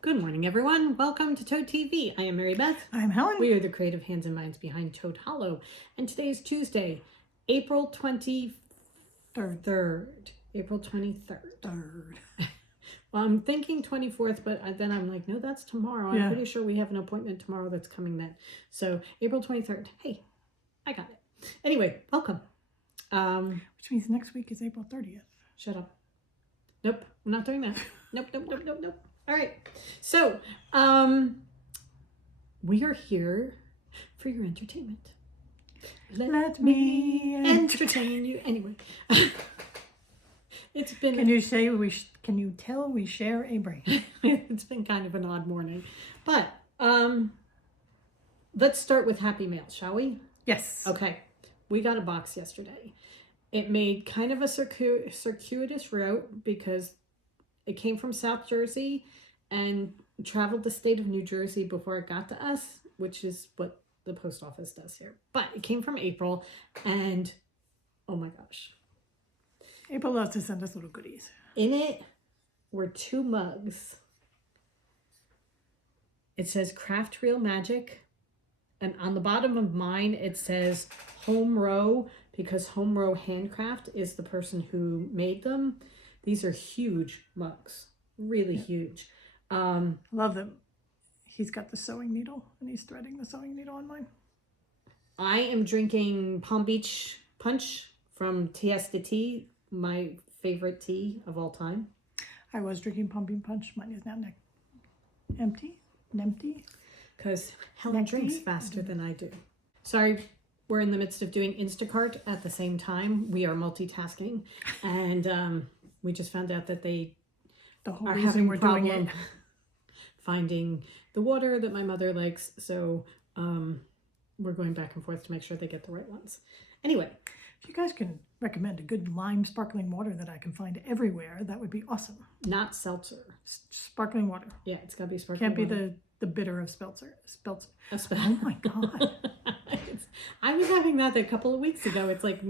Good morning, everyone. Welcome to Toad TV. I am Mary Beth. I'm Helen. We are the creative hands and minds behind Toad Hollow. And today is Tuesday, April 23rd. April 23rd. Well, I'm thinking 24th, but then I'm like, no, that's tomorrow. I'm pretty sure we have an appointment tomorrow that's coming then. So April 23rd. Hey, I got it. Anyway, welcome. Which means next week is April 30th. Shut up. Nope, I'm not doing that. Nope. All right. So, we are here for your entertainment. Let me entertain you. Anyway, it's been. Can you tell we share a brain? It's been kind of an odd morning, but let's start with happy mail, shall we? Yes. Okay. We got a box yesterday. It made kind of a circuitous route because it came from South Jersey and traveled the state of New Jersey before it got to us, which is what the post office does here. But it came from April, and oh my gosh. April loves to send us little goodies. In it were 2 mugs. It says Craft Real Magic, and on the bottom of mine it says Home Row, because Home Row Handcraft is the person who made them. These are huge mugs, really huge. Love them. He's got the sewing needle and he's threading the sewing needle on mine. I am drinking Palm Beach Punch from TS to Tea, my favorite tea of all time. I was drinking Palm Beach Punch. Mine is now empty. Because Helen drinks faster than I do. Sorry, we're in the midst of doing Instacart at the same time. We are multitasking, and we just found out that they are having a problem finding the water that my mother likes. So we're going back and forth to make sure they get the right ones. Anyway, if you guys can recommend a good lime sparkling water that I can find everywhere, that would be awesome. Not seltzer. Sparkling water. Yeah, it's got to be sparkling water. Can't be the bitter of Speltzer. Oh my God. I was having that a couple of weeks ago. It's like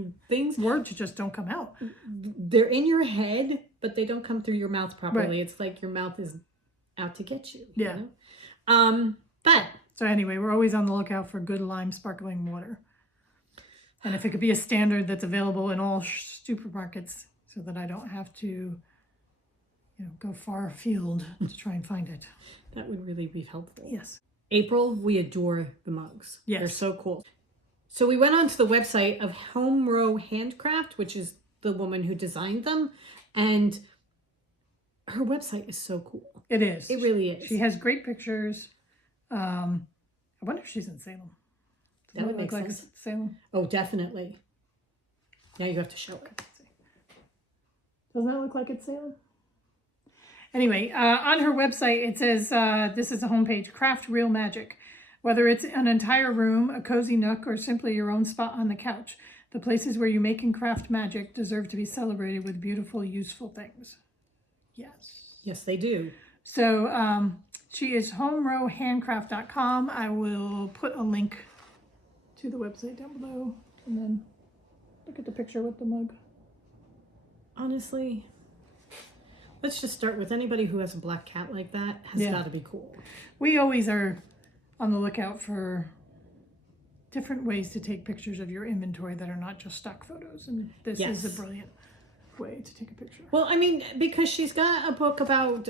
words just don't come out. They're in your head, but they don't come through your mouth properly. Right. It's like your mouth is out to get you. Yeah. You know? So anyway, we're always on the lookout for good lime sparkling water. And if it could be a standard that's available in all supermarkets so that I don't have to go far afield to try and find it. That would really be helpful. Yes. April, we adore the mugs. Yes. They're so cool. So we went onto the website of Home Row Handcraft, which is the woman who designed them. And her website is so cool. It is. It really is. She has great pictures. I wonder if she's in Salem. That would make sense. Like Salem? Oh, definitely. Now you have to show it. Doesn't that look like it's Salem? Anyway, on her website, it says, this is a homepage, Craft Real Magic. Whether it's an entire room, a cozy nook, or simply your own spot on the couch, the places where you make and craft magic deserve to be celebrated with beautiful, useful things. Yes. Yes, they do. So she is homerowhandcraft.com. I will put a link to the website down below, and then look at the picture with the mug. Honestly, let's just start with anybody who has a black cat like that has got to be cool. We always are on the lookout for different ways to take pictures of your inventory that are not just stock photos, and this is a brilliant way to take a picture. Well, I mean, because she's got a book about,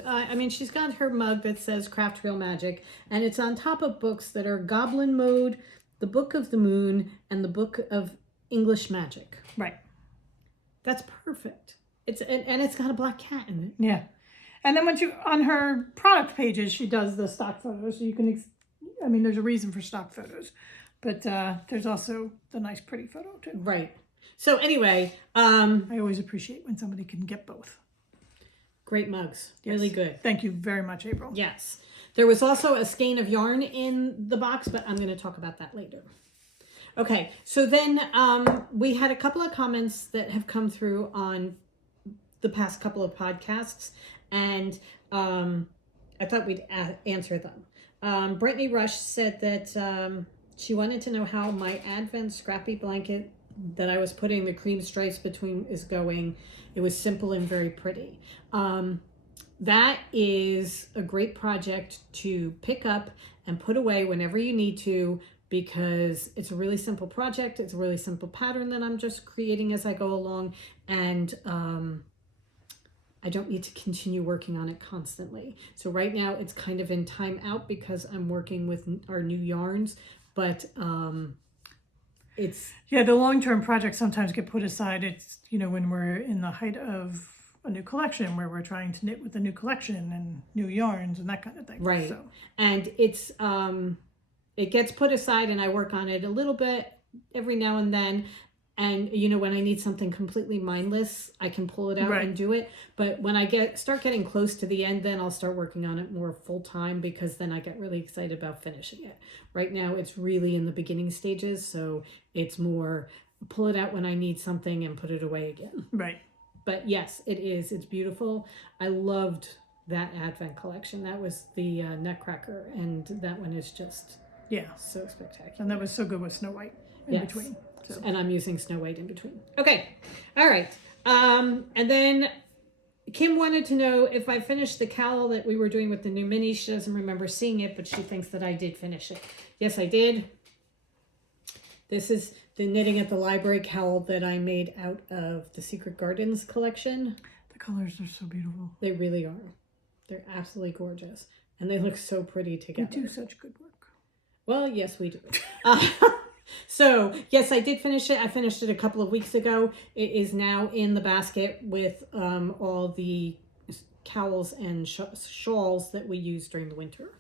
she's got her mug that says Craft Real Magic, and it's on top of books that are Goblin Mode, the Book of the Moon, and the Book of English Magic. Right. That's perfect. And it's got a black cat in it. Yeah. And then on her product pages, she does the stock photos. So you can, there's a reason for stock photos, but there's also the nice pretty photo too. Right. So anyway, I always appreciate when somebody can get both. Great mugs. Yes. Really good. Thank you very much, April. Yes. There was also a skein of yarn in the box, but I'm going to talk about that later. Okay. So then we had a couple of comments that have come through on the past couple of podcasts, and I thought we'd answer them. Brittany Rush said that she wanted to know how my Advent scrappy blanket that I was putting the cream stripes between is going. It was simple and very pretty. that is a great project to pick up and put away whenever you need to, because it's a really simple project. It's a really simple pattern that I'm just creating as I go along, and I don't need to continue working on it constantly. So right now it's kind of in time out because I'm working with our new yarns, but it's... Yeah, the long-term projects sometimes get put aside. It's, when we're in the height of a new collection where we're trying to knit with a new collection and new yarns and that kind of thing. Right. So. And it's, it gets put aside and I work on it a little bit every now and then. And, when I need something completely mindless, I can pull it out and do it. But when I start getting close to the end, then I'll start working on it more full time, because then I get really excited about finishing it. Right now, it's really in the beginning stages. So it's more pull it out when I need something and put it away again. Right. But yes, it is. It's beautiful. I loved that Advent collection. That was the Nutcracker. And that one is just so spectacular. And that was so good with Snow White in between. So. And I'm using Snow White in between. Okay. All right. And then Kim wanted to know if I finished the cowl that we were doing with the new mini. She doesn't remember seeing it, but she thinks that I did finish it. Yes, I did. This is the Knitting at the Library cowl that I made out of the Secret Gardens collection. The colors are so beautiful. They really are. They're absolutely gorgeous. And they look so pretty together. We do such good work. Well, yes, we do. So, yes, I did finish it. I finished it a couple of weeks ago. It is now in the basket with all the cowls and shawls that we use during the winter.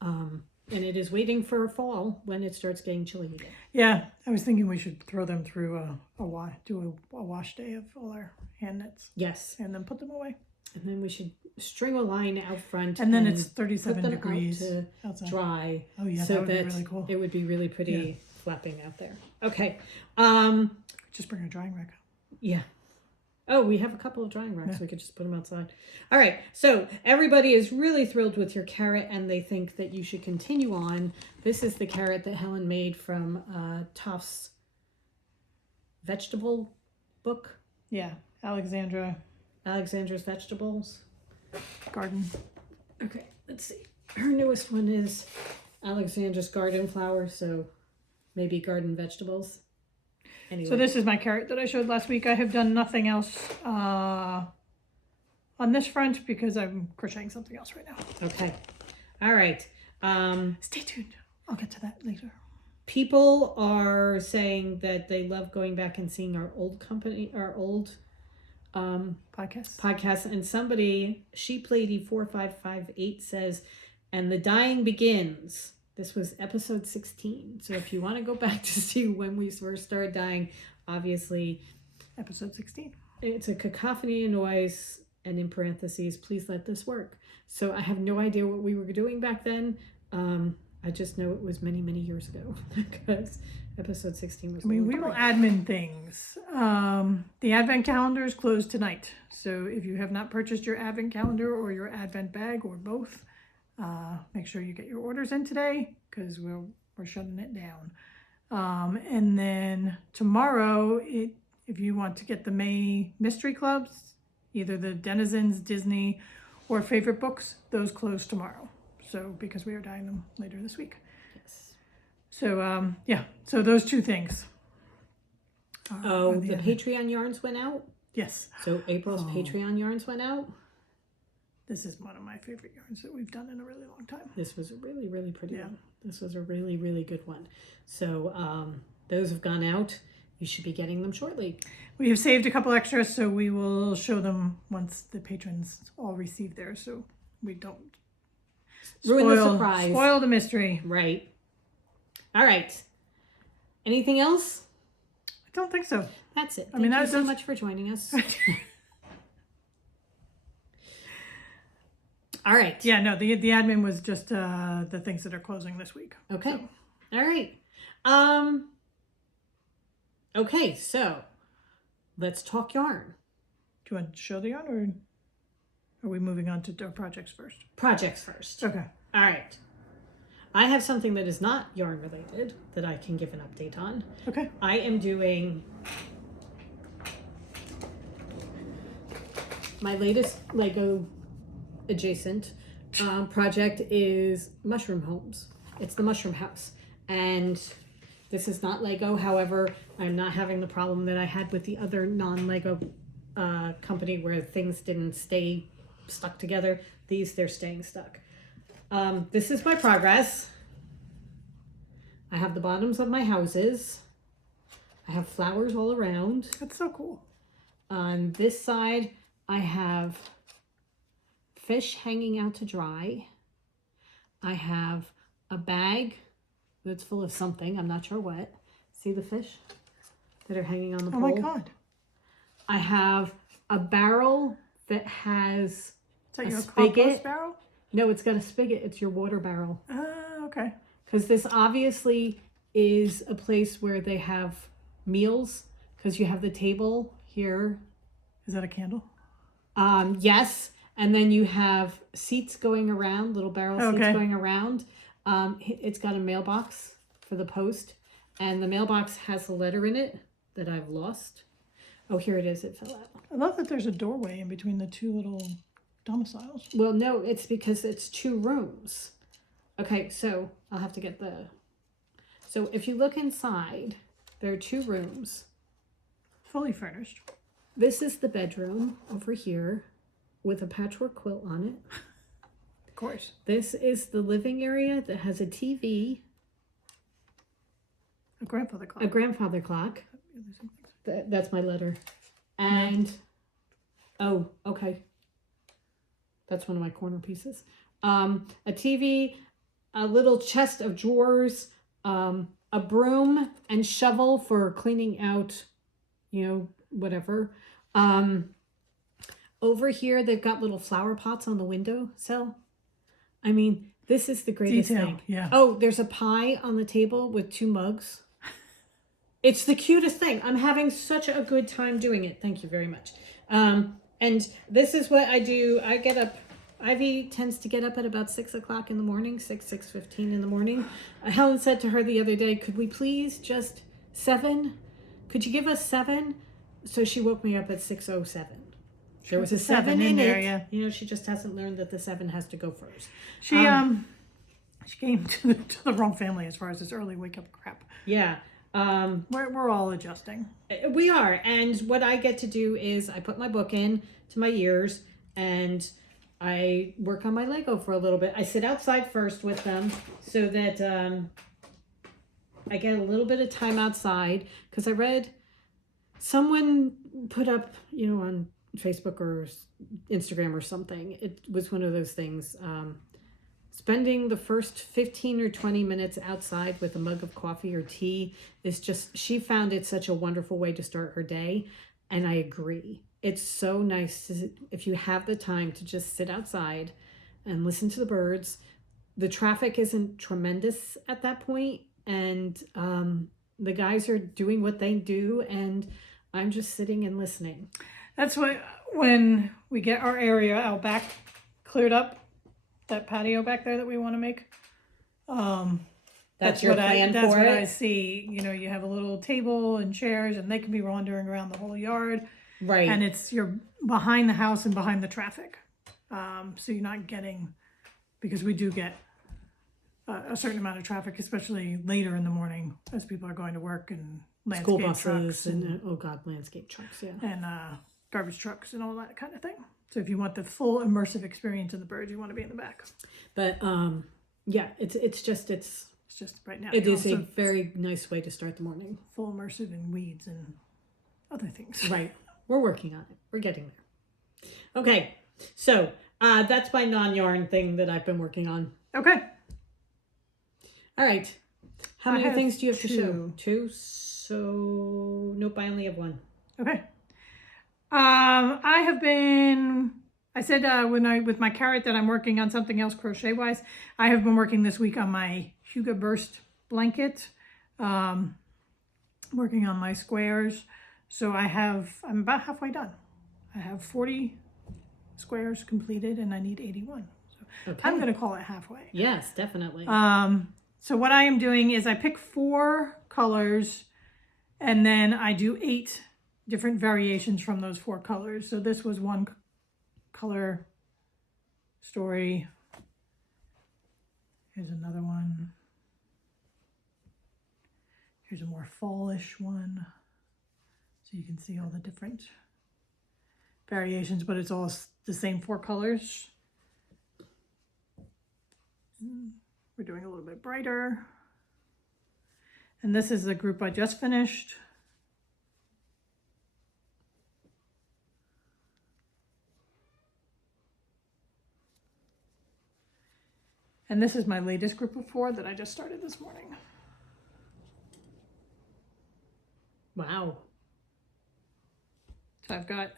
And it is waiting for fall when it starts getting chilly again. Yeah, I was thinking we should throw them through a wash day of all our hand knits. Yes. And then put them away. And then we should string a line out front. And then it's 37 degrees to outside. Dry. Oh, yeah, so that would be really cool. It would be really pretty flapping out there. Okay. Just bring a drying rack. Yeah. Oh, we have a couple of drying racks. Yeah. We could just put them outside. All right. So everybody is really thrilled with your carrot, and they think that you should continue on. This is the carrot that Helen made from Toft's vegetable book. Yeah. Alexandra's Vegetables Garden. Okay. Let's see. Her newest one is Alexandra's Garden Flower. So maybe garden vegetables. Anyway. So this is my carrot that I showed last week. I have done nothing else on this front because I'm crocheting something else right now. Okay. All right. Stay tuned. I'll get to that later. People are saying that they love going back and seeing our old podcasts. And somebody, Sheep Lady 4558 says, and the dying begins. This was episode 16. So if you want to go back to see when we first started dying, obviously episode 16. It's a cacophony of noise, and in parentheses, please let this work. So I have no idea what we were doing back then. I just know it was many, many years ago because episode 16 was. We will admin things. The advent calendar is closed tonight. So if you have not purchased your advent calendar or your advent bag or both, make sure you get your orders in today because we're shutting it down. And then tomorrow, if you want to get the May mystery clubs, either the Denizens, Disney, or favorite books, those close tomorrow. So because we are dying them later this week. Yes. So so those two things. The Patreon yarns went out? Yes. So April's Patreon yarns went out? This is one of my favorite yarns that we've done in a really long time. This was a really, really pretty one. This was a really, really good one. So those have gone out. You should be getting them shortly. We have saved a couple extras, so we will show them once the patrons all receive theirs, so we don't ruin the surprise. Spoil the mystery. Right. All right. Anything else? I don't think so. That's it. Thank you so much for joining us. All right. Yeah, no, the admin was just the things that are closing this week. Okay. So. All right. Okay, so let's talk yarn. Do you want to show the yarn, or are we moving on to our projects first? Projects first. Okay. All right. I have something that is not yarn related that I can give an update on. Okay. I am doing my latest Lego adjacent project is mushroom homes. It's the mushroom house. And this is not Lego. However, I'm not having the problem that I had with the other non-Lego company where things didn't stay stuck together. They're staying stuck. This is my progress. I have the bottoms of my houses. I have flowers all around. That's so cool. On this side, I have fish hanging out to dry. I have a bag that's full of something. I'm not sure what. See the fish that are hanging on the pole? Oh my God. I have a barrel that has Is that a your spigot. compost barrel? No, it's got a spigot. It's your water barrel. Okay. Because this obviously is a place where they have meals. Because you have the table here. Is that a candle? Yes. And then you have seats going around, little barrel seats Okay. going around. It's got a mailbox for the post. And the mailbox has a letter in it that I've lost. Oh, here it is. It fell out. I love that there's a doorway in between the two little domiciles. Well, no, it's because it's 2 rooms. Okay, so I'll have to get the... So if you look inside, there are 2 rooms. Fully furnished. This is the bedroom over here with a patchwork quilt on it. Of course. This is the living area that has a TV, A grandfather clock. a grandfather clock. That's my letter. And, oh, okay. That's one of my corner pieces. A TV, a little chest of drawers, a broom and shovel for cleaning out, whatever. Over here, they've got little flower pots on the windowsill. I mean, this is the greatest Detail, thing. yeah. Oh, there's a pie on the table with 2 mugs. It's the cutest thing. I'm having such a good time doing it. Thank you very much. And this is what I do. I get up. Ivy tends to get up at about 6 o'clock in the morning, 6:15 in the morning. Helen said to her the other day, could we please just 7? Could you give us 7? So she woke me up at 6:07. There was a 7 in there, it. yeah. She just hasn't learned that the 7 has to go first. She came to the wrong family as far as this early wake up crap. Yeah. We're all adjusting. We are. And what I get to do is I put my book in to my ears and I work on my Lego for a little bit. I sit outside first with them so that I get a little bit of time outside, because I read someone put up, on Facebook or Instagram or something. It was one of those things. Spending the first 15 or 20 minutes outside with a mug of coffee or tea is just, she found it such a wonderful way to start her day. And I agree. It's so nice if you have the time to just sit outside and listen to the birds. The traffic isn't tremendous at that point, and the guys are doing what they do, and I'm just sitting and listening. That's what, when we get our area out back cleared up, that patio back there that we want to make. That's your plan That's for what it? I see. You have a little table and chairs, and they can be wandering around the whole yard. Right. And you're behind the house and behind the traffic. So you're not getting, because we do get a certain amount of traffic, especially later in the morning as people are going to work, and School landscape buses trucks and oh god, landscape trucks, yeah. and garbage trucks and all that kind of thing. So if you want the full immersive experience in the birds, you want to be in the back. But yeah, it's just It's just right now. it you're is a also very nice way to start the morning. full immersive in weeds and other things. Right. We're working on it. We're getting there. Okay. So that's my non-yarn thing that I've been working on. Okay. All right. How I many have things do you have to show? 2. 2. So nope, I only have 1. Okay. I said with my carrot that I'm working on something else crochet wise. I have been working this week on my Huga Burst blanket, working on my squares. So I'm about halfway done. I have 40 squares completed and I need 81. So Okay. I'm going to call it halfway. Yes, definitely. So what I am doing is I pick 4 colors and then I do 8 different variations from those 4 colors. So this was 1 color story. Here's another one. Here's a more fallish one. So you can see all the different variations, but it's all the same 4 colors. We're doing a little bit brighter. And this is the group I just finished. And this is my latest group of 4 that I just started this morning. Wow. So I've got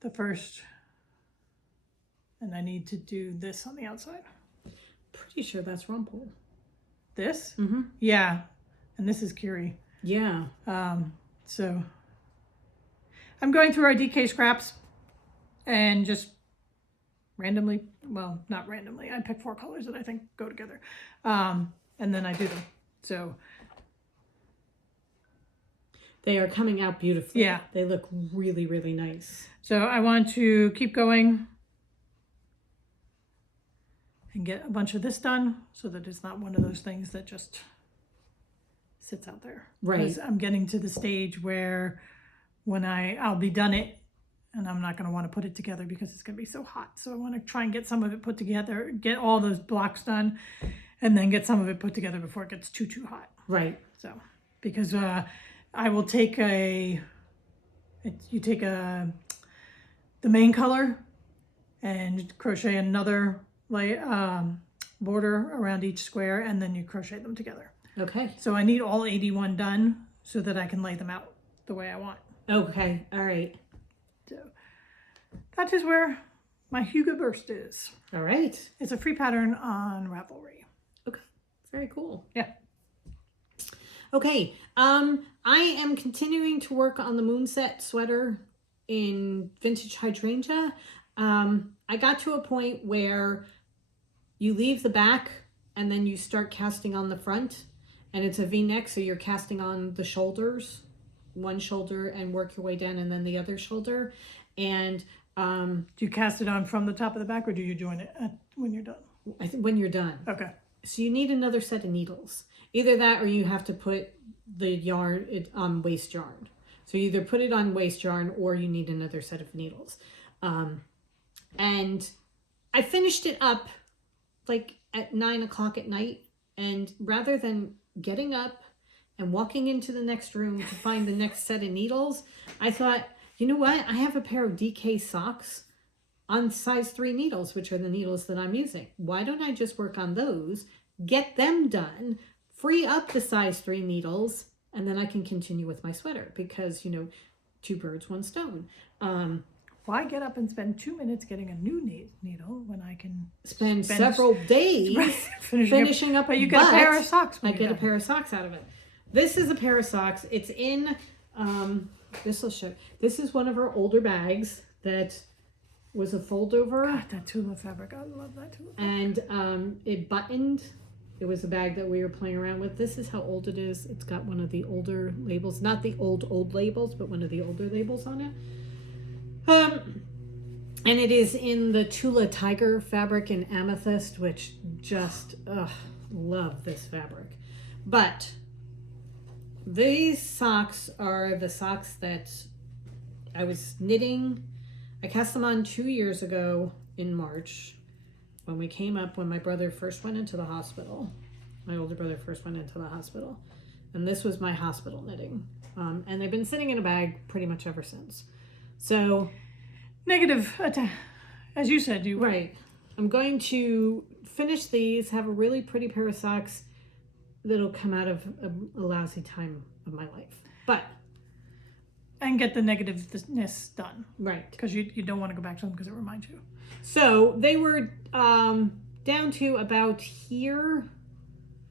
the first, and I need to do this on the outside. Pretty sure that's Rumpel. This? Mm-hmm. Yeah. And this is Curie. Yeah. So I'm going through our DK scraps and just randomly, well, not randomly, I pick 4 colors that I think go together. And then I do them. So they are coming out beautifully. Yeah. They look really, really nice. So I want to keep going and get a bunch of this done so that it's not one of those things that just sits out there. Right. Because I'm getting to the stage where when I'll be done it and I'm not going to want to put it together because it's going to be so hot. So I want to try and get some of it put together, get all those blocks done, and then get some of it put together before it gets too hot. Right. So, because I will take the main color and crochet another border around each square, and then you crochet them together. Okay. So I need all 81 done so that I can lay them out the way I want. Okay. All right. So that is where my Hugo Burst is. All right. It's a free pattern on Ravelry. Okay. Very cool. Yeah. Okay. I am continuing to work on the Moonset sweater in Vintage Hydrangea. I got to a point where you leave the back and then you start casting on the front, and it's a V-neck, so you're casting on the shoulders, one shoulder, and work your way down, and then the other shoulder. And do you cast it on from the top of the back, or do you join it when you're done? I think when you're done. Okay. So you need another set of needles. Either that, or you have to put the yarn on waste yarn. So you either put it on waste yarn, or you need another set of needles. And I finished it up like at 9 o'clock at night, and rather than getting up and walking into the next room to find the next set of needles, I thought, you know what? I have a pair of DK socks on size 3 needles, which are the needles that I'm using. Why don't I just work on those, get them done, free up the size 3 needles, and then I can continue with my sweater, because, 2 birds, 1 stone. Why get up and spend 2 minutes getting a new needle when I can spend several days finishing up, but you get a pair of socks. I get a pair of socks out of it. This is a pair of socks. It's in, this will show. This is one of our older bags that was a fold over. God, that Tula fabric. I love that Tula fabric. And it buttoned. It was a bag that we were playing around with. This is how old it is. It's got one of the older labels, not the old labels, but one of the older labels on it. And it is in the Tula Tiger fabric in amethyst, which just, love this fabric. But these socks are the socks that I was knitting. I cast them on 2 years ago in March when my brother first went into the hospital. My older brother first went into the hospital. And this was my hospital knitting. And they've been sitting in a bag pretty much ever since. So, negative attack, as you said, you right. I'm going to finish these, have a really pretty pair of socks that'll come out of a lousy time of my life. And get the negativeness done. Right. Because you don't want to go back to them because it reminds you. So they were down to about here,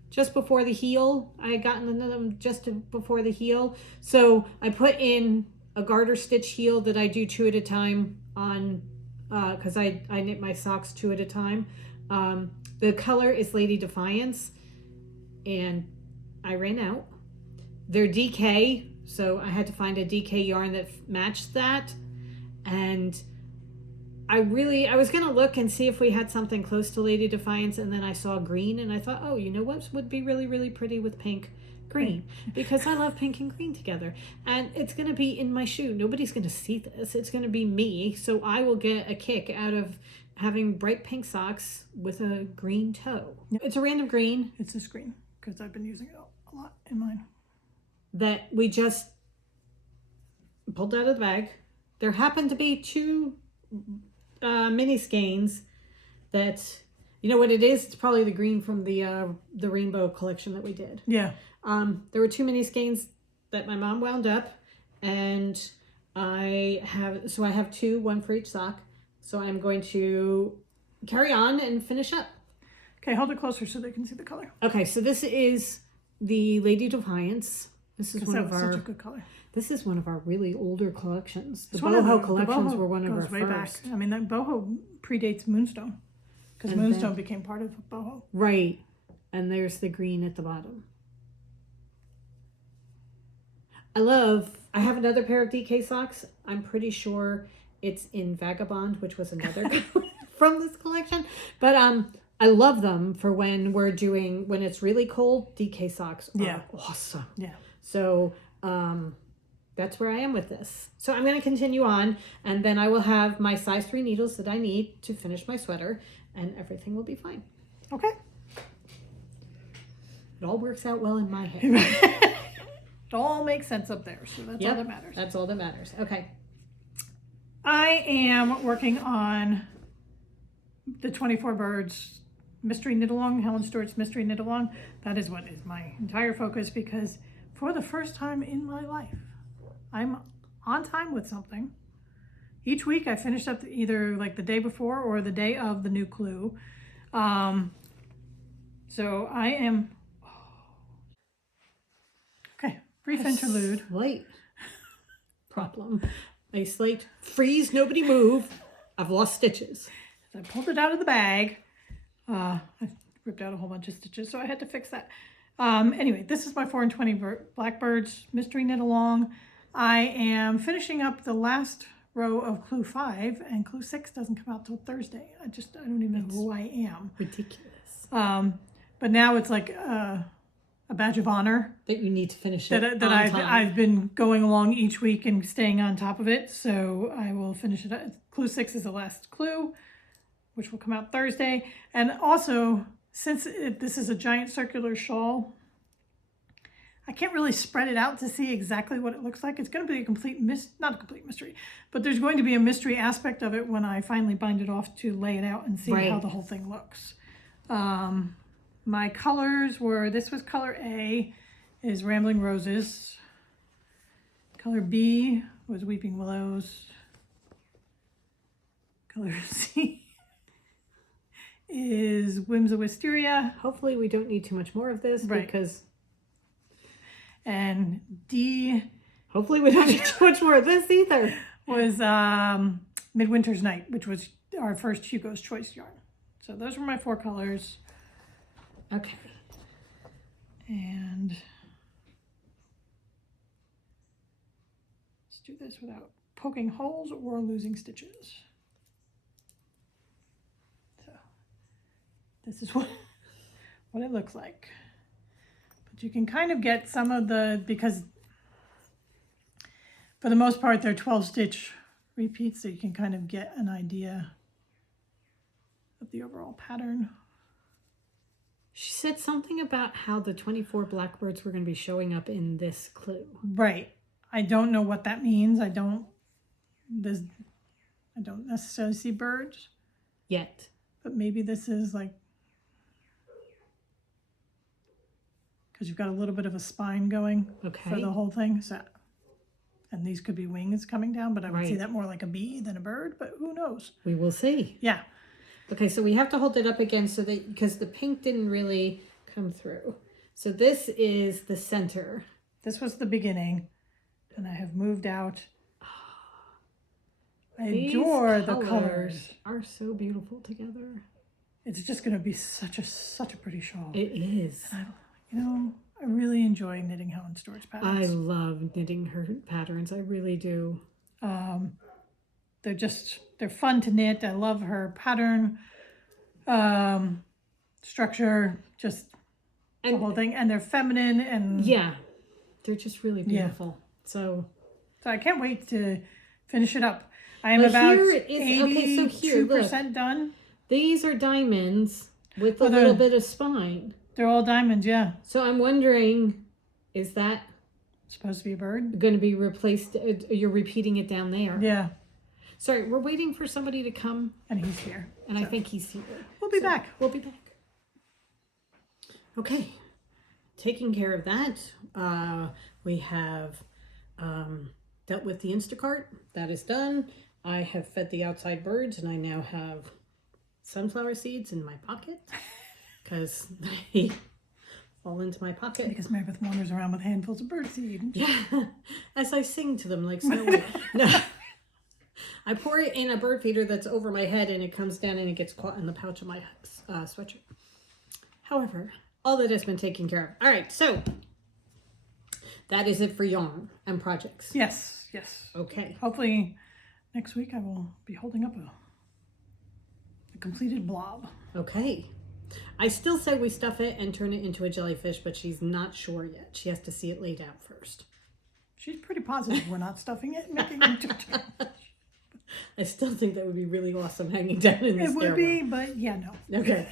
just before the heel. I had gotten them just before the heel. So I put in a garter stitch heel that I do 2 at a time on, because I knit my socks 2 at a time. The color is Lady Defiance, and I ran out. They're DK, so I had to find a DK yarn that matched that, and I was going to look and see if we had something close to Lady Defiance, and then I saw green, and I thought, oh, you know what would be really, really pretty with pink? Green. Because I love pink and green together. And it's going to be in my shoe. Nobody's going to see this. It's going to be me, so I will get a kick out of having bright pink socks with a green toe. Yep. It's a random green. It's this green, because I've been using it a lot in mine. That we just pulled out of the bag. There happened to be 2 mini skeins that, you know what it is? It's probably the green from the rainbow collection that we did. Yeah. There were 2 mini skeins that my mom wound up, and I have 2, 1 for each sock. So I'm going to carry on and finish up. Okay, hold it closer so they can see the color. Okay, so this is the Lady Defiance. This is such a good color. This is one of our really older collections. The It's one of boho collections were one of our goes way first. back. I mean, that boho predates Moonstone, because Moonstone became part of boho. Right. And there's the green at the bottom. I have another pair of DK socks. I'm pretty sure it's in Vagabond, which was another from this collection. But I love them for when it's really cold. DK socks are awesome. Yeah. So that's where I am with this. So I'm going to continue on, and then I will have my size 3 needles that I need to finish my sweater, and everything will be fine. Okay. It all works out well in my head. It all makes sense up there, so that's all that matters. That's all that matters. Okay. I am working on the 24 Birds Mystery Knit Along, Helen Stewart's Mystery Knit Along. That is what is my entire focus, because for the first time in my life, I'm on time with something. Each week I finish up either like the day before or the day of the new clue. So I am... Okay, brief interlude. Slight problem. A slight freeze, nobody move. I've lost stitches. I pulled it out of the bag. I ripped out a whole bunch of stitches, so I had to fix that. Anyway, this is my 4 and 20 Blackbirds Mystery Knit Along. I am finishing up the last row of Clue 5, and Clue 6 doesn't come out till Thursday. I don't even know who I am. Ridiculous. But now it's like a badge of honor that you need to finish it. That I've been going along each week and staying on top of it. So I will finish it. Clue 6 is the last clue, which will come out Thursday. And also, since this is a giant circular shawl, I can't really spread it out to see exactly what it looks like. It's going to be a complete not a complete mystery, but there's going to be a mystery aspect of it when I finally bind it off to lay it out and see how the whole thing looks. My colors were, this was color A, is Rambling Roses. Color B was Weeping Willows. Color C is Whims of Wisteria. Hopefully we don't need too much more of this because... And D... Hopefully we don't need too much more of this either. Was Midwinter's Night, which was our first Hugo's Choice yarn. So those were my 4 colors. Okay. And let's do this without poking holes or losing stitches. So this is what it looks like. But you can kind of get some of because for the most part they're 12 stitch repeats, so you can kind of get an idea of the overall pattern. She said something about how the 24 Blackbirds were going to be showing up in this clue. Right. I don't know what that means. I don't necessarily see birds yet. But maybe this is like, because you've got a little bit of a spine going for the whole thing. So, and these could be wings coming down, but I would see that more like a bee than a bird, but who knows? We will see. Yeah. Okay, so we have to hold it up again so that, because the pink didn't really come through. So this is the center. This was the beginning, and I have moved out. I adore the colors. Are so beautiful together. It's just going to be such a pretty shawl. It is. I really enjoy knitting Helen Stewart's patterns. I love knitting her patterns. I really do. they're fun to knit. I love her pattern, structure, just the whole thing. And they're feminine and yeah, they're just really beautiful. So I can't wait to finish it up. I am But about here it is- okay, so here, 82% done. these are diamonds with a Oh, little bit of spine. They're all diamonds, yeah. So I'm wondering, is that Supposed to be a bird? going to be replaced? You're repeating it down there. Yeah. Sorry, we're waiting for somebody to come, And he's here. and I think he's here. We'll be back. We'll be back. Okay, taking care of that. We have dealt with the Instacart. That is done. I have fed the outside birds, and I now have sunflower seeds in my pocket because they fall into my pocket. Because Meredith wanders around with handfuls of birdseed. Yeah, as I sing to them like Snow White. No. I pour it in a bird feeder that's over my head, and it comes down and it gets caught in the pouch of my sweatshirt. However, all that has been taken care of. All right, so that is it for yarn and projects. Yes. Okay. Hopefully next week I will be holding up a completed blob. Okay. I still say we stuff it and turn it into a jellyfish, but she's not sure yet. She has to see it laid out first. She's pretty positive we're not stuffing it and making it into a jellyfish. I still think that would be really awesome hanging down in the It stairwell. would be, but yeah, no. Okay.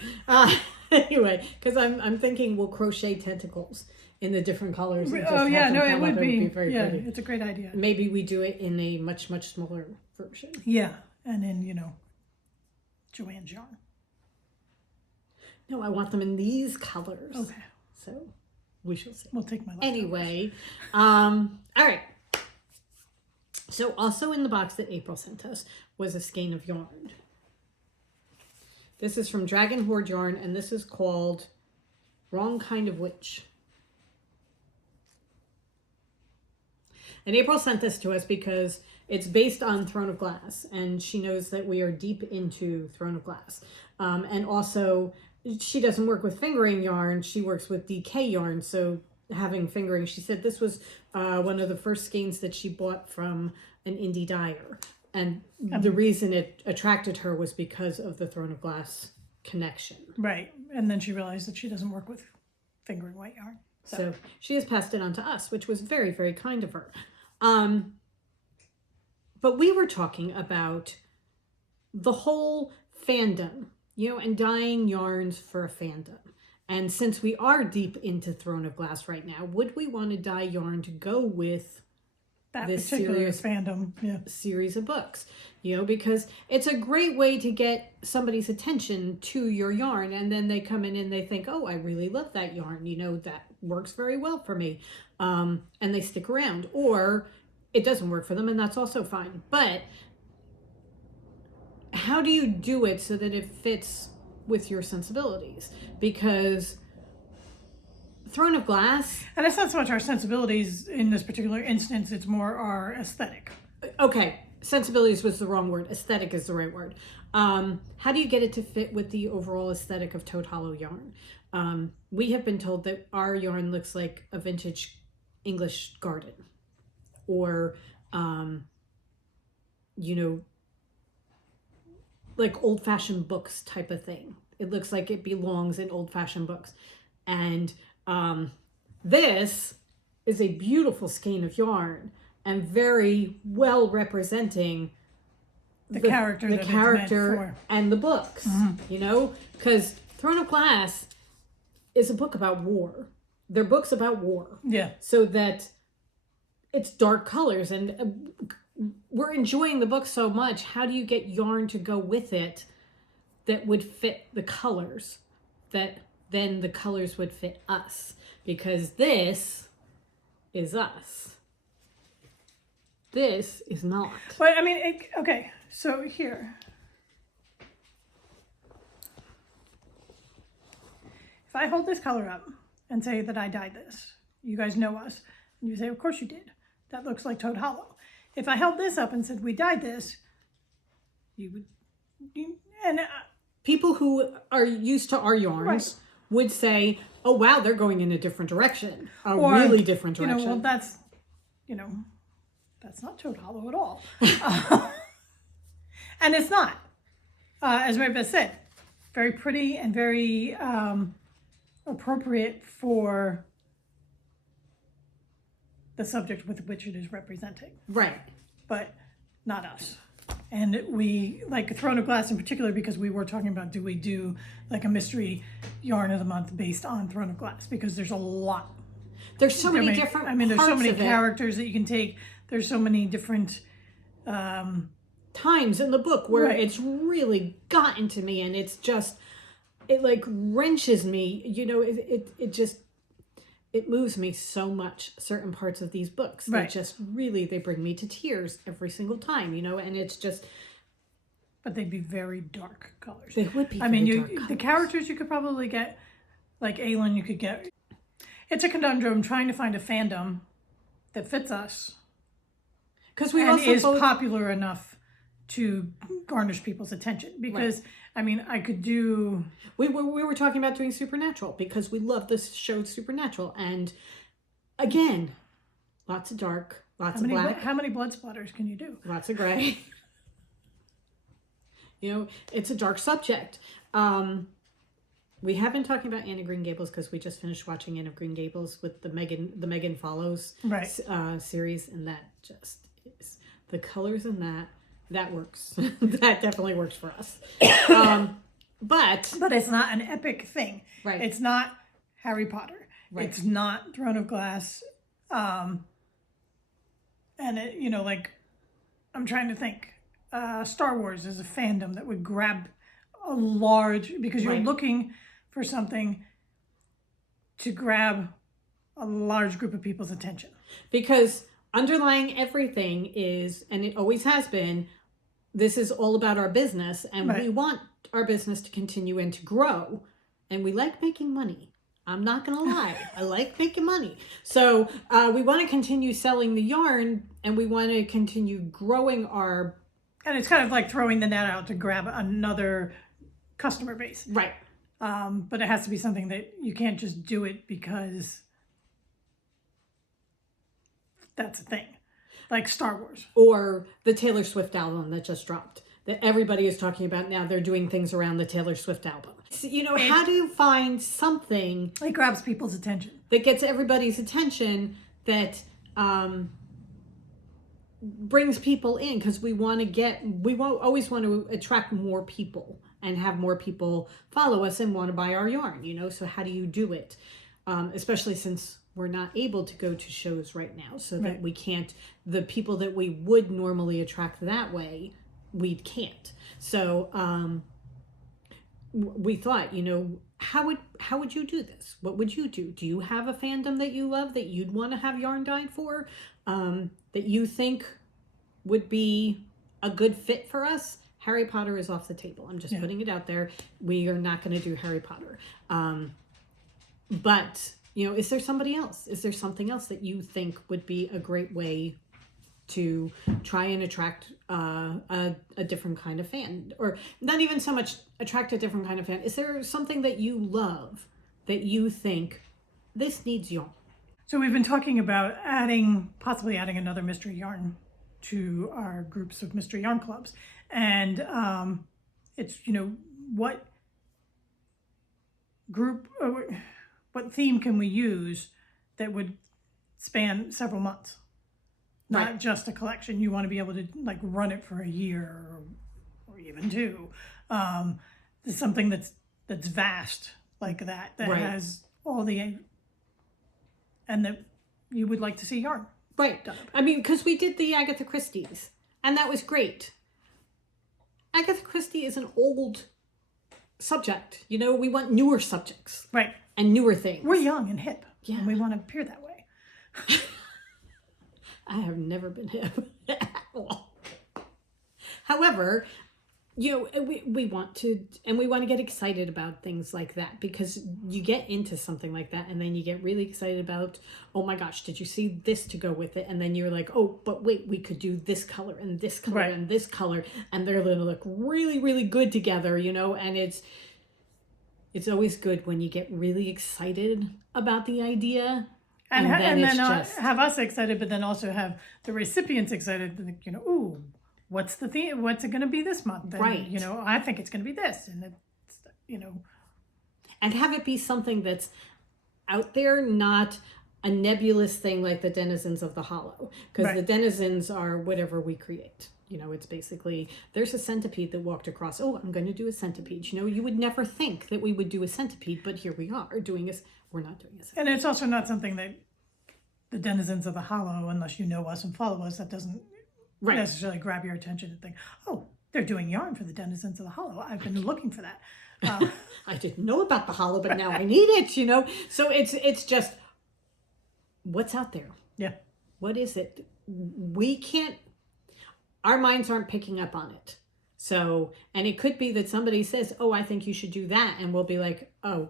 Anyway, because I'm thinking we'll crochet tentacles in the different colors. And just Oh yeah, have them no, come it up. would be. Very Yeah, pretty. it's a great idea. Maybe we do it in a much smaller version. Yeah, and then Joanne's yarn. No, I want them in these colors. Okay, So we shall see. we'll take my leftovers. Anyway, all right. So also in the box that April sent us was a skein of yarn. This is from Dragon Horde Yarn, and this is called Wrong Kind of Witch. And April sent this to us because it's based on Throne of Glass, and she knows that we are deep into Throne of Glass. And also, she doesn't work with fingering yarn, she works with DK yarn, so having fingering, she said this was one of the first skeins that she bought from an indie dyer. And the reason it attracted her was because of the Throne of Glass connection. Right, and then she realized that she doesn't work with fingering white yarn. So she has passed it on to us, which was very, very kind of her. But we were talking about the whole fandom, and dyeing yarns for a fandom. And since we are deep into Throne of Glass right now, would we want to dye yarn to go with That this particular fandom, yeah. series of books? Because it's a great way to get somebody's attention to your yarn, and then they come in and they think, oh, I really love that yarn, that works very well for me, and they stick around. Or it doesn't work for them, and that's also fine. But how do you do it so that it fits with your sensibilities? Because Throne of Glass, And it's not so much our sensibilities in this particular instance, it's more our aesthetic. okay, sensibilities was the wrong word. Aesthetic is the right word. How do you get it to fit with the overall aesthetic of Toad Hollow yarn? We have been told that our yarn looks like a vintage English garden, or, like old-fashioned books type of thing. It looks like it belongs in old-fashioned books. And this is a beautiful skein of yarn and very well representing The character that it's meant for. and the books, because Throne of Glass is a book about war. They're books about war. Yeah. So that it's dark colors, and we're enjoying the book so much. How do you get yarn to go with it that would fit the colors, that then the colors would fit us? Because this is us. This is not. But I mean, okay, so here. If I hold this color up and say that I dyed this, you guys know us, and you say, of course you did. That looks like Toad Hollow. If I held this up and said we dyed this, People who are used to our yarns would say, oh wow, they're going in a different direction. Or, really different direction. Well, that's not Toad Hollow at all. And it's not, as Maria said, very pretty and very appropriate for the subject with which it is representing, Right. but not us. And we like Throne of Glass in particular because we were talking about, do we do like a mystery yarn of the month based on Throne of Glass? Because there's a lot. There's so many different there's so parts many of it. characters that you can take. There's so many different Times in the book where Right. it's really gotten to me, and it's just, it like wrenches me, you know, it just, it moves me so much, certain parts of these books. Right. They just really, they bring me to tears every single time, you know, and it's just, but they'd be very dark colors. they would be I mean, very you dark the colors. characters you could probably get, like Aelin, you could get. It's a conundrum trying to find a fandom that fits us Because we and also is both, popular enough to garnish people's attention. Because I mean, I could do. we were talking about doing Supernatural because we love this show Supernatural, and again, lots of dark, lots of black, How many blood splatters can you do? lots of gray. You know, it's a dark subject. We have been talking about Anne of Green Gables because we just finished watching Anne of Green Gables with the Megan Follows Right. Series, and that just is, the colors in that works. That definitely works for us. But But it's not an epic thing. Right. It's not Harry Potter. Right. It's not Throne of Glass. And it, you know, like, I'm trying to think. Star Wars is a fandom that would grab a large, because you're Right. looking for something to grab a large group of people's attention. because underlying everything is, and it always has been, this is all about our business, and Right. we want our business to continue and to grow, and we like making money. I'm not gonna lie, I like making money. So we want to continue selling the yarn, and we want to continue growing our And it's kind of like throwing the net out to grab another customer base. right. But it has to be something that you can't just do it because that's a thing. Like Star Wars. Or the Taylor Swift album that just dropped that everybody is talking about now. They're doing things around the Taylor Swift album. So, you know, how do you find something It grabs people's attention. that gets everybody's attention, that brings people in? Because we always want to attract more people and have more people follow us and want to buy our yarn, you know? So how do you do it? Especially since we're not able to go to shows right now, so that Right. we can't, the people that we would normally attract that way, we can't. So we thought, you know, how would you do this? What would you do? Do you have a fandom that you love that you'd want to have yarn dyed for, that you think would be a good fit for us? Harry Potter is off the table. I'm just putting it out there. We are not going to do Harry Potter. But, you know, is there somebody else? Is there something else that you think would be a great way to try and attract a different kind of fan? Or not even so much attract a different kind of fan. Is there something that you love that you think this needs yarn? So we've been talking about possibly adding another mystery yarn to our groups of mystery yarn clubs. And it's, you know, what theme can we use that would span several months? Not Right. just a collection. You want to be able to like run it for a year or even two. There's something that's vast like that Right. has all the, and that you would like to see yarn. Right. I mean, because we did the Agatha Christie's, and that was great. Agatha Christie is an old subject. You know, we want newer subjects Right. and newer things. We're young and hip. Yeah. And we want to appear that way. I have never been hip at all. However, you know, we want to, and we want to get excited about things like that, because you get into something like that and then you get really excited about, oh my gosh, did you see this to go with it? And then you're like, oh, but wait, we could do this color and this color Right. and this color, and they're going to look really, really good together, you know? And it's always good when you get really excited about the idea. And then then it's just, have us excited, but then also have the recipients excited. Like, you know, ooh, what's the theme? What's it going to be this month? And, Right. You know, I think it's going to be this, and it's, you know, And have it be something that's out there, not a nebulous thing like the Denizens of the Hollow. Because Right. the Denizens are whatever we create. You know, it's basically, there's a centipede that walked across. Oh, I'm going to do a centipede. You know, you would never think that we would do a centipede, but here we are doing this. We're not doing a centipede. and it's also not something that the Denizens of the Hollow, unless you know us and follow us, that doesn't Right. necessarily grab your attention and think, oh, they're doing yarn for the Denizens of the Hollow. I've been looking for that. I didn't know about the Hollow, but now I need it, you know? So it's just, what's out there? Yeah. What is it? We can't, our minds aren't picking up on it. So, and it could be that somebody says, oh, I think you should do that. And we'll be like, oh,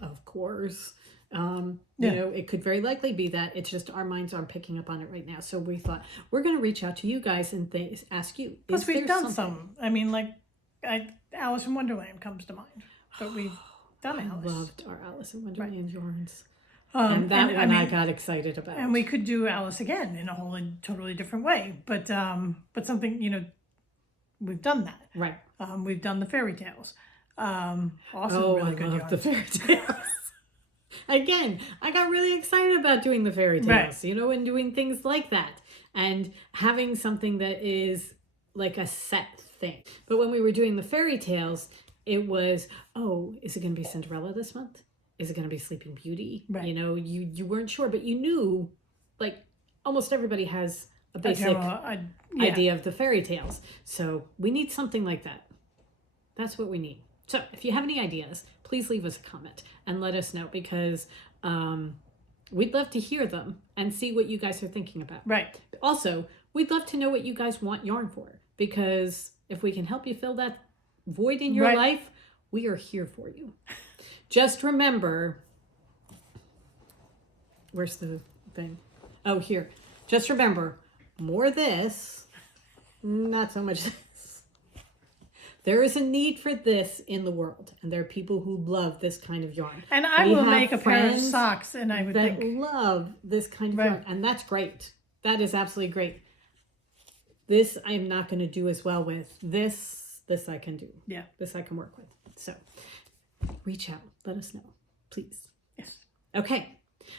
of course. You know, it could very likely be that. It's just our minds aren't picking up on it right now. So we thought, we're going to reach out to you guys and ask you. Plus, we've done something? some. I mean, like, Alice in Wonderland comes to mind. But we've done I Alice. loved our Alice in Wonderland yarns. And And that one I mean, got excited about. and we could do Alice again in a whole totally different way. But something, you know, we've done that. Right. We've done the fairy tales. Also Oh, really I good love yarns. the fairy tales. Again, I got really excited about doing the fairy tales, Right. you know, and doing things like that. And having something that is like a set thing. But when we were doing the fairy tales, it was, oh, is it going to be Cinderella this month? Is it going to be Sleeping Beauty? Right. You know, you weren't sure, but you knew, like, almost everybody has a basic Yeah. idea of the fairy tales. So we need something like that. That's what we need. So if you have any ideas, please leave us a comment and let us know, because we'd love to hear them and see what you guys are thinking about. Right. Also, we'd love to know what you guys want yarn for, because if we can help you fill that void in your Right. life, we are here for you. Just remember, where's the thing? Oh, here. Just remember, more this, not so much this. There is a need for this in the world, and there are people who love this kind of yarn. And I We will have make a pair of friends socks, and I would that think, love this kind of Right. yarn, and that's great. That is absolutely great. This I'm not going to do as well with. This I can do. yeah, This I can work with. So reach out. Let us know, please. yes. Okay.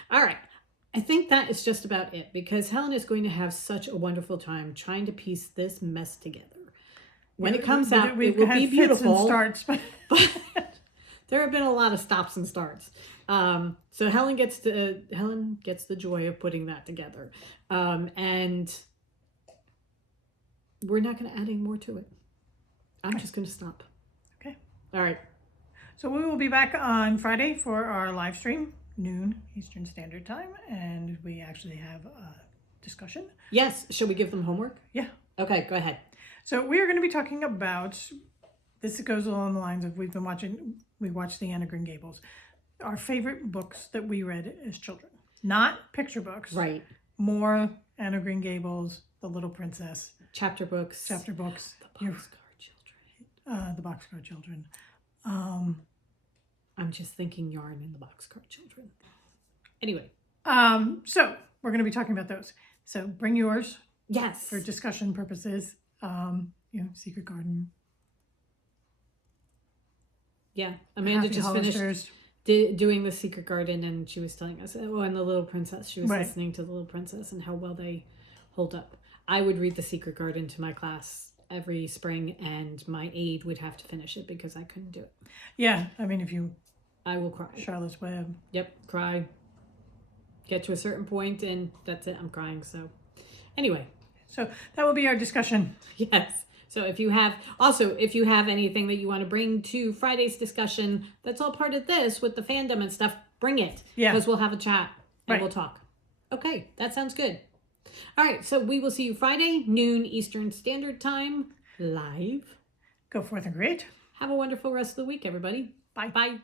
All right. I think that is just about it, because Helen is going to have such a wonderful time trying to piece this mess together. When it comes out, We've it will had be fits beautiful. and starts, but But there have been a lot of stops and starts. So Helen gets the joy of putting that together. And we're not going to add any more to it. I'm just going to stop. okay. All right. So we will be back on Friday for our live stream, noon Eastern Standard Time, and we actually have a discussion. Yes. Shall we give them homework? Yeah. Okay, go ahead. So we are going to be talking about, this goes along the lines of, we watched the Anna Green Gables, our favorite books that we read as children. Not picture books. Right. More Anna Green Gables, The Little Princess, Chapter books. chapter books, The Boxcar Children. the Boxcar Children. I'm just thinking yarn in the Boxcar Children. Anyway. So we're going to be talking about those. So bring yours Yes. for discussion purposes. Secret Garden. Yeah. Amanda Happy just finished Hollisters. doing the Secret Garden, and she was telling us, oh, and the Little Princess. She was Right. listening to the Little Princess and how well they hold up. I would read the Secret Garden to my class every spring, and my aide would have to finish it because I couldn't do it. Yeah, I mean, if you I will cry. Charlotte's Web. Yep, cry. Get to a certain point, and that's it. I'm crying. So, anyway, So that will be our discussion. yes. So if you have anything that you want to bring to Friday's discussion, that's all part of this with the fandom and stuff, bring it. Yeah. Because we'll have a chat and Right. we'll talk. Okay, that sounds good. All right, so we will see you Friday, noon Eastern Standard Time, live. Go forth and create. Have a wonderful rest of the week, everybody. Bye. Bye.